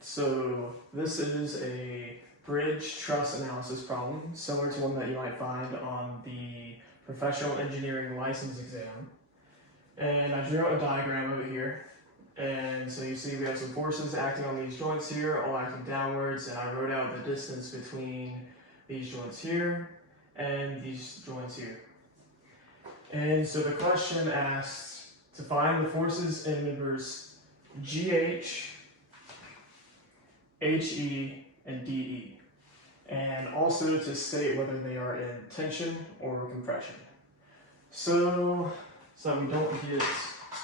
So this is a bridge truss analysis problem, similar to one that you might find on the professional engineering license exam. And I drew out a diagram of it here. And so you see we have some forces acting on these joints here, all acting downwards, and I wrote out the distance between these joints here and these joints here. And so the question asks to find the forces in members GH, HE, and DE, and also to state whether they are in tension or compression. So we don't get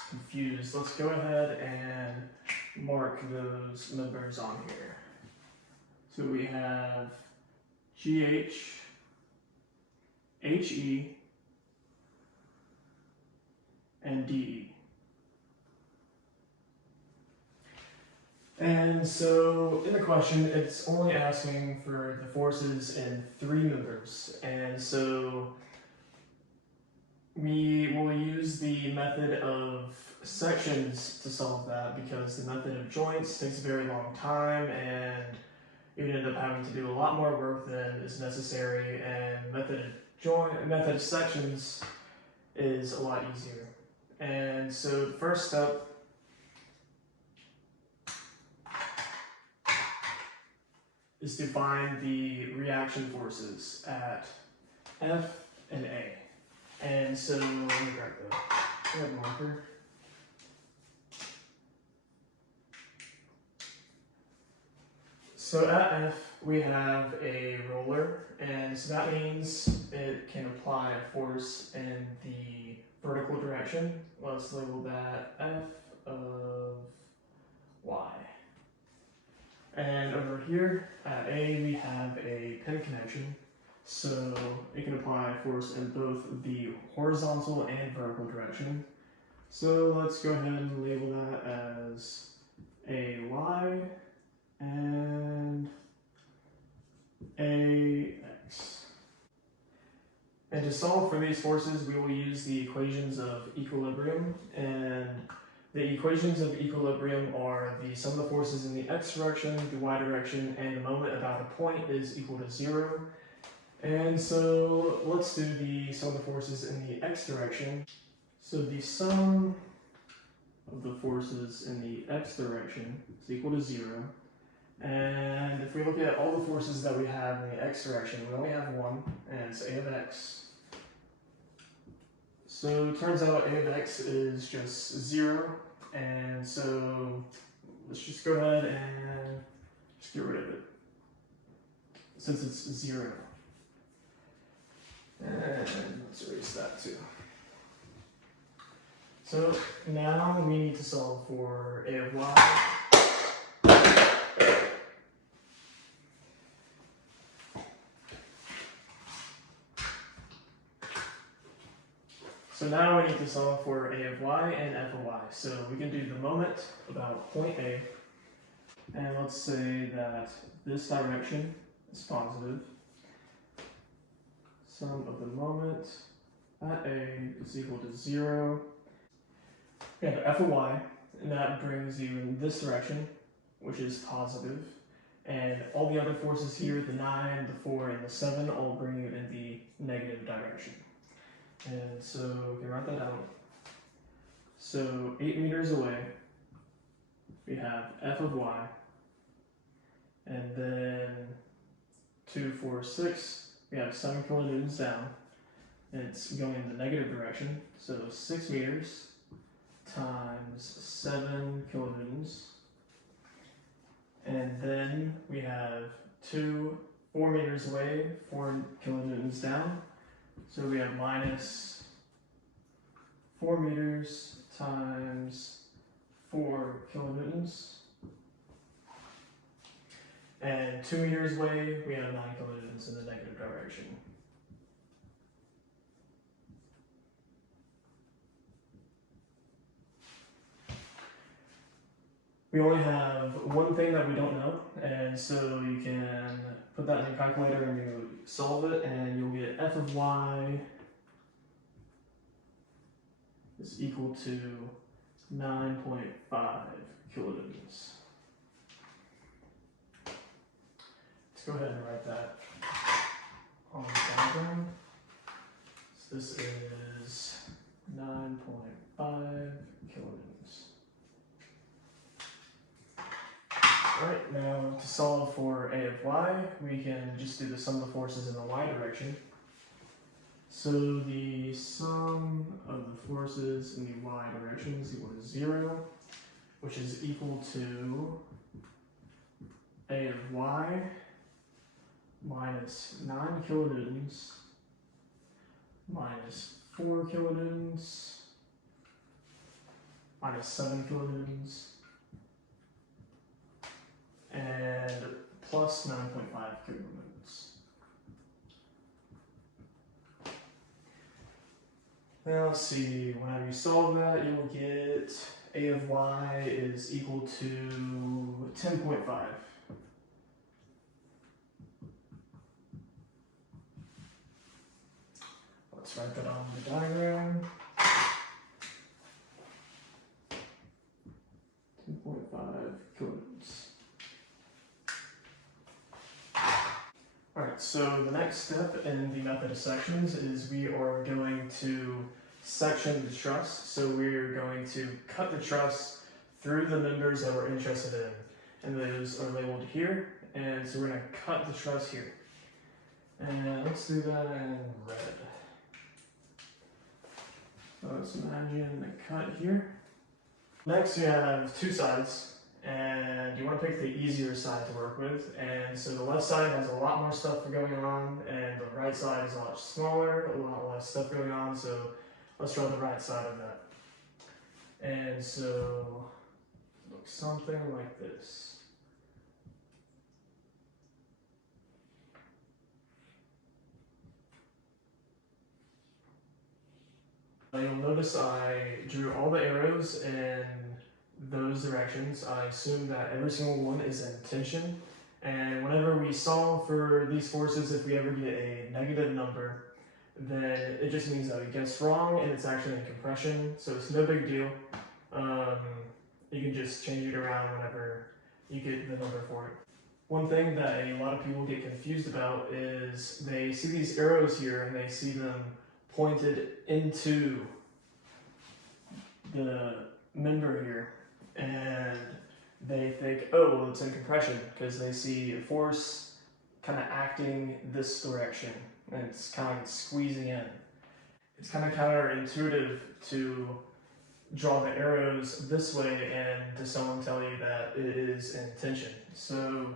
confused, let's go ahead and mark those members on here. So we have GH, HE, and DE. And so in the question, it's only asking for the forces in 3 members. And so we will use the method of sections to solve that, because the method of joints takes a very long time and you would end up having to do a lot more work than is necessary, and method of sections is a lot easier. And so the first step is to find the reaction forces at F and A. And so let me grab the marker. So at F we have a roller, and so that means it can apply a force in the vertical direction. Let's label that F of Y. And over here at A we have a pin connection, so it can apply a force in both the horizontal and vertical direction. So let's go ahead and label that as AY and AX. And to solve for these forces, we will use the equations of equilibrium, and the equations of equilibrium are the sum of the forces in the x direction, the y direction, and the moment about a point is equal to 0. And so let's do the sum of the forces in the x direction. So the sum of the forces in the x direction is equal to 0. And if we look at all the forces that we have in the x direction, we only have one, and it's A of x. So it turns out A of x is just 0, and so let's just go ahead and just get rid of it, since it's 0. And let's erase that too. So now we need to solve for A of y. So now we need to solve for A of y and F of y. So we can do the moment about point A, and let's say that this direction is positive. Sum of the moment at A is equal to 0. We have F of y, and that brings you in this direction, which is positive. And all the other forces here, the 9, the 4, and the 7, all bring you in the negative direction. And so we can write that out. So 8 meters away, we have F of y, and then 2, 4, 6, we have 7 kilonewtons down, and it's going in the negative direction. So 6 meters times 7 kilonewtons. And then we have 4 meters away, 4 kilonewtons down. So we have minus 4 meters times 4 kilonewtons. And 2 meters away, we have 9 kilonewtons in the negative direction. We only have one thing that we don't know, and so you can put that in your calculator and you solve it, and you'll get F of y is equal to 9.5 kilonewtons. go ahead and write that on the diagram. So this is 9.5 kilonewtons. Alright, now to solve for A of y, we can just do the sum of the forces in the y direction. So the sum of the forces in the y direction is equal to 0, which is equal to A of y minus 9 kilonewtons minus 4 kilonewtons minus 7 kilonewtons and plus 9.5 kilonewtons. Now let's see, whenever you solve that, you'll get A of y is equal to 10.5. Let's write that on the diagram. 10.5 kilonewtons. Alright, so the next step in the method of sections is we are going to section the truss. So we're going to cut the truss through the members that we're interested in. And those are labeled here. And so we're going to cut the truss here. And let's do that in red. So let's imagine a cut here. Next, you have two sides. And you want to pick the easier side to work with. And so the left side has a lot more stuff going on, and the right side is a lot smaller, a lot less stuff going on. So let's draw the right side of that. And so it looks something like this. You'll notice I drew all the arrows in those directions. I assume that every single one is in tension, and whenever we solve for these forces, if we ever get a negative number, then it just means that we guessed wrong and it's actually in compression, so it's no big deal. You can just change it around whenever you get the number for it. One thing that a lot of people get confused about is they see these arrows here and they see them pointed into the member here, and they think, oh, well, it's in compression, because they see a force kind of acting this direction, and it's kind of like squeezing in. It's kind of counterintuitive to draw the arrows this way and to someone tell you that it is in tension. So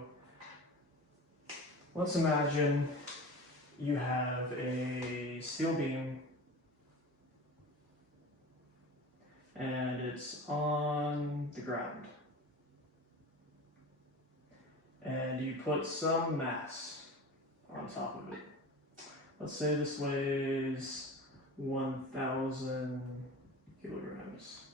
let's imagine you have a steel beam and it's on the ground. And you put some mass on top of it. Let's say this weighs 1,000 kilograms.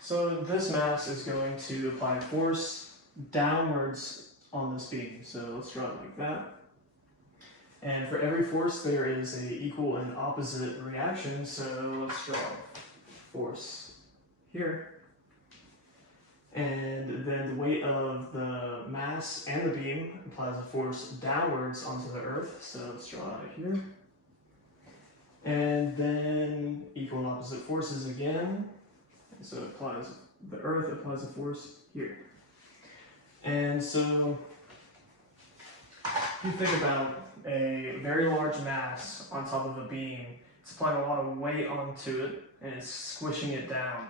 So this mass is going to apply force downwards on this beam. So let's draw it like that. And for every force, there is an equal and opposite reaction. So let's draw force here. And then the weight of the mass and the beam applies a force downwards onto the earth. So let's draw it here. And then equal and opposite forces again. And so it applies, the earth applies a force here. And so if you think about a very large mass on top of a beam, it's applying a lot of weight onto it and it's squishing it down.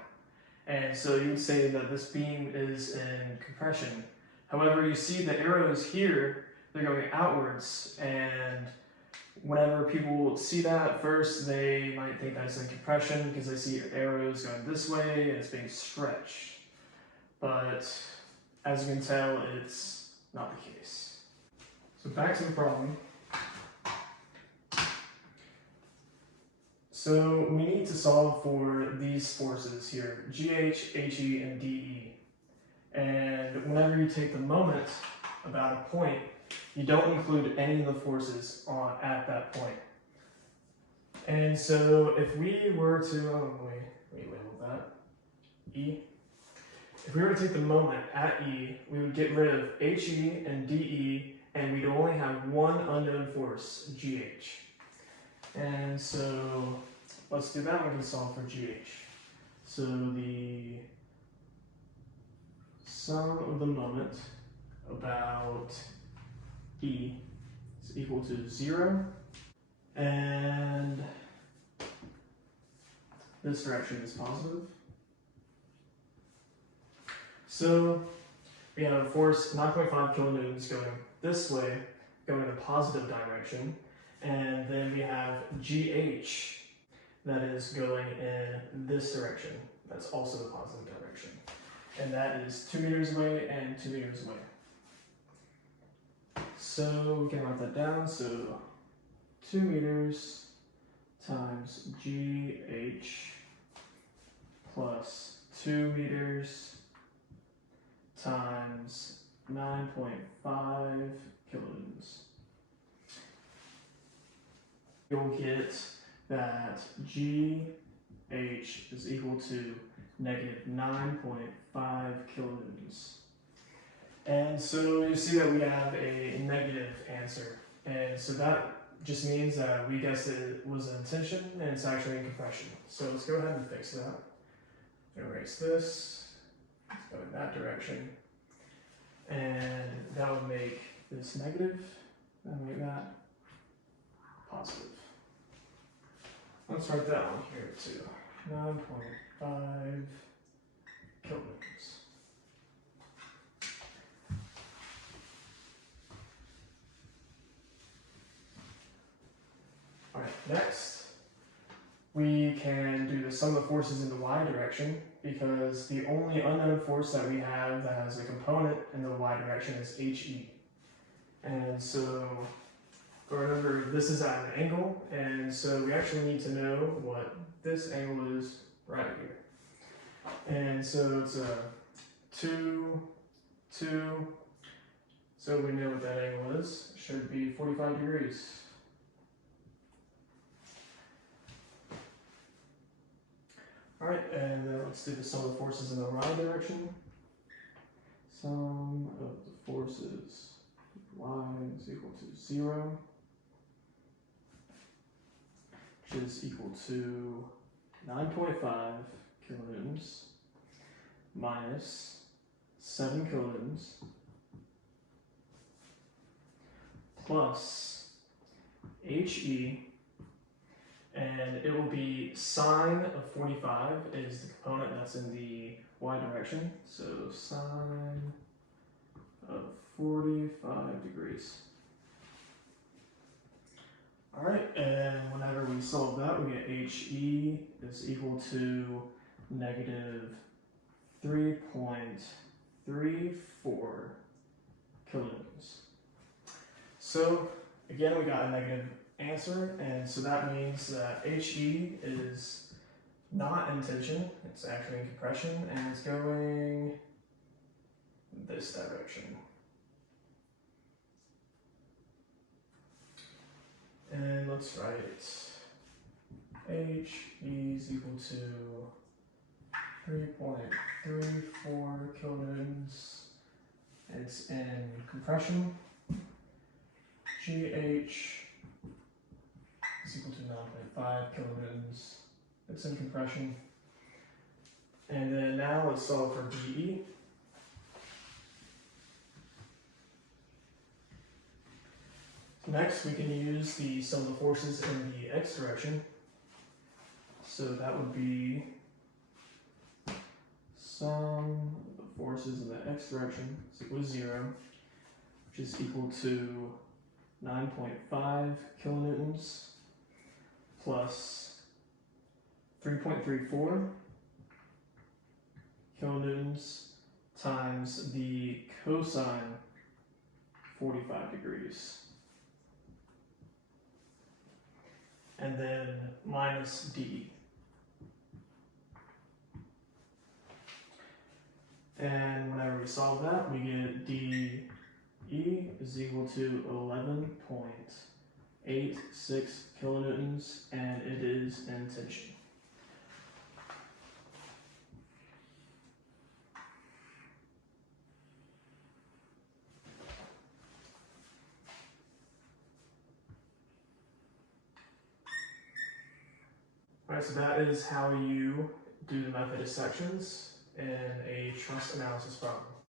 And so you would say that this beam is in compression. However, you see the arrows here, they're going outwards, and whenever people see that at first, they might think that's in compression because they see arrows going this way and it's being stretched. But as you can tell, it's not the case. So back to the problem. So we need to solve for these forces here, GH, HE, and DE. And whenever you take the moment about a point, you don't include any of the forces at that point. And so if we were to, let me label that, E. if we were to take the moment at E, we would get rid of HE and DE, and we'd only have one unknown force, GH. And so let's do that. We can solve for GH. So the sum of the moment about E is equal to 0, and this direction is positive. So we have a force 9.5 kilonewtons going this way, going in the positive direction, and then we have GH that is going in this direction. That's also the positive direction. And that is 2 meters away and 2 meters away. So we can write that down. So 2 meters times GH plus 2 meters times 9.5 kilonewtons. You'll get that GH is equal to negative 9.5 kilonewtons. And so you see that we have a negative answer. And so that just means that we guessed it was in tension and it's actually in compression. So let's go ahead and fix that. Erase this, let's go in that direction. And that would make this negative, and make that positive. Let's write that one here too. 9.5 kilonewtons. Alright, next we can do the sum of the forces in the y direction, because the only unknown force that we have that has a component in the y direction is HE. And so, remember, this is at an angle, and so we actually need to know what this angle is right here. And so it's a 2, 2, so we know what that angle is. It should be 45 degrees. Alright, and then let's do the sum of the forces in the y direction. Sum of the forces y is equal to 0, which is equal to 9.5 kilonewtons minus 7 kilonewtons plus HE, and it will be sine of 45 is the component that's in the y direction, so sine of 45 degrees. Alright, and whenever we solve that, we get HE is equal to negative 3.34 kilonewtons. So, again, we got a negative answer, and so that means that HE is not in tension, it's actually in compression, and it's going this direction. And let's write HE is equal to 3.34 kilonewtons, and it's in compression. GH is equal to 9.5 kilonewtons, it's in compression. And then now let's solve for DE. Next, we can use the sum of the forces in the x direction. So that would be sum of the forces in the x direction is equal to 0, which is equal to 9.5 kilonewtons plus 3.34 kilonewtons times the cosine 45 degrees. And then minus d. And whenever we solve that, we get dE is equal to 11.86 kilonewtons, and it is in tension. Alright, so that is how you do the method of sections in a truss analysis problem.